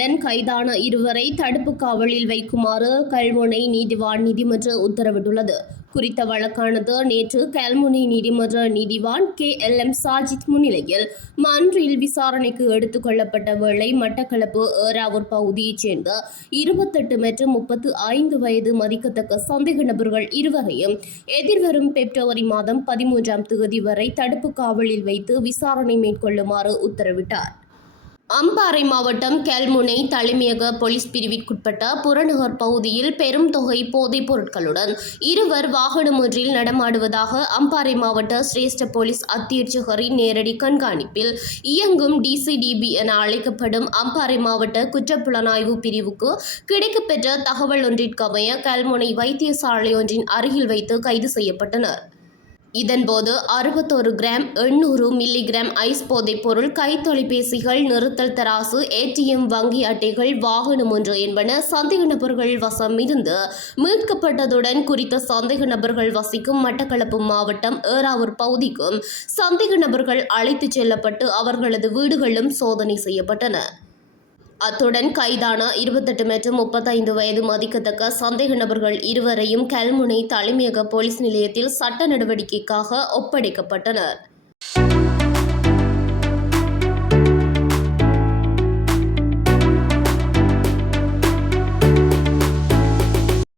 சந்தேகத்துடன் கைதான இருவரை தடுப்பு காவலில் வைக்குமாறு கல்முனை நீதிவான் நீதிமன்ற உத்தரவிட்டுள்ளது. குறித்த வழக்கானது நேற்று கல்முனை நீதிமன்ற நீதிவான் KLM சாஜித் முன்னிலையில் மன்றில் விசாரணைக்கு எடுத்துக் கொள்ளப்பட்ட வேளை மட்டக்களப்பு ஏறாவூர் பகுதியைச் சேர்ந்த 28 மற்றும் 35 வயது மதிக்கத்தக்க சந்தேக நபர்கள் இருவரையும் எதிர்வரும் பிப்ரவரி மாதம் 13ஆம் தேதி வரை தடுப்பு காவலில் வைத்து விசாரணை மேற்கொள்ளுமாறு உத்தரவிட்டார். அம்பாறை மாவட்டம் கல்முனை தலைமையக போலீஸ் பிரிவிற்குட்பட்ட புறநகர் பகுதியில் பெரும் தொகை போதைப் பொருட்களுடன் இருவர் வாகனம் ஒன்றில் நடமாடுவதாக அம்பாறை மாவட்ட சிரேஷ்ட போலீஸ் அத்தியட்சகரின் நேரடி கண்காணிப்பில் இயங்கும் DCDB என அழைக்கப்படும் அம்பாறை மாவட்ட குற்றப்புலனாய்வு பிரிவுக்கு கிடைக்கப்பெற்ற தகவல் ஒன்றிற்கமைய கல்முனை வைத்தியசாலை ஒன்றின் அருகில் வைத்து கைது செய்யப்பட்டனர். இதன்போது 61 கிராம் 800 மில்லிகிராம் ஐஸ் போதைப் பொருள், கைத்தொலைபேசிகள், நிறுத்தல் தராசு, ATM வங்கி அட்டைகள், வாகனம் ஒன்று என்பன சந்தேக நபர்கள் வசம் இருந்து மீட்கப்பட்டதுடன் குறித்த சந்தேக நபர்கள் வசிக்கும் மட்டக்களப்பு மாவட்டம் ஏறாவூர் பகுதிக்கும் சந்தேக நபர்கள் அழைத்துச் செல்லப்பட்டு அவர்களது வீடுகளும் சோதனை செய்யப்பட்டன. அத்துடன் கைதான 28 மற்றும் 35 வயது மதிக்கத்தக்க சந்தேக நபர்கள் இருவரையும் கல்முனை தலைமையக போலீஸ் நிலையத்தில் சட்ட நடவடிக்கைக்காக ஒப்படைக்கப்பட்டனர்.